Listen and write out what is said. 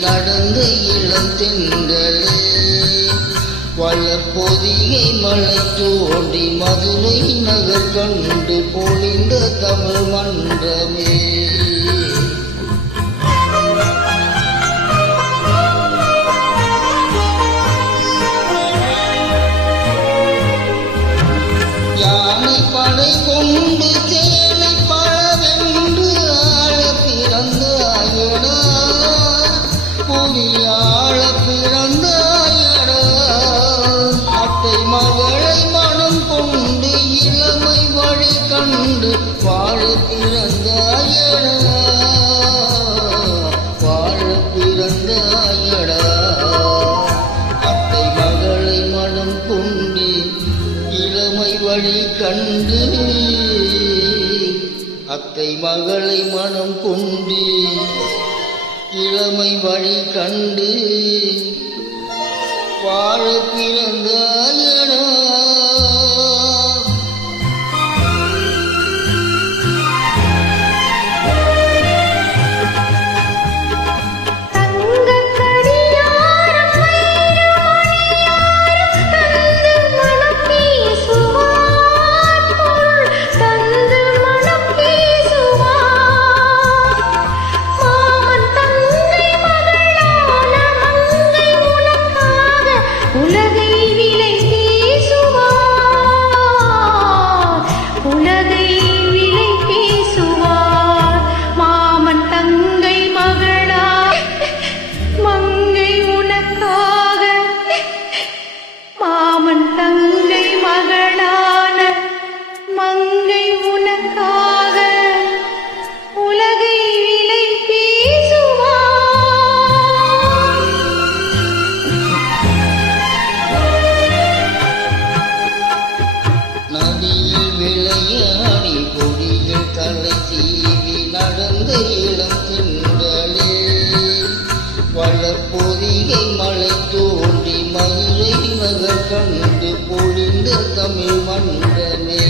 நடந்த இளம் தென்றலே வளர்பொதிகை மலை தோண்டி மதுரை நகர் கண்டு பொழிந்த தமிழ் மன்றமே யானை படை கொண்டு சேனை பழவென்று ஆள பிறந்தாயடா புரியாள பிறந்தாயடா அத்தை மகளை மனம் கொண்டு இளமை வழி கண்டு வாழ பிறந்தாயடா வாழ பிறந்தாயடா அத்தை மகளை மனம் கொண்டு இளமை வழி கண்டு அத்தை மகளை மனம் கொண்டு இளமை வழி கண்டு வாழ பிறந்தாயடா வளர்பொதிகை மலை தோண்டி மதுரை நகர் கண்டு பொழிந்த தமிழ் மன்றமே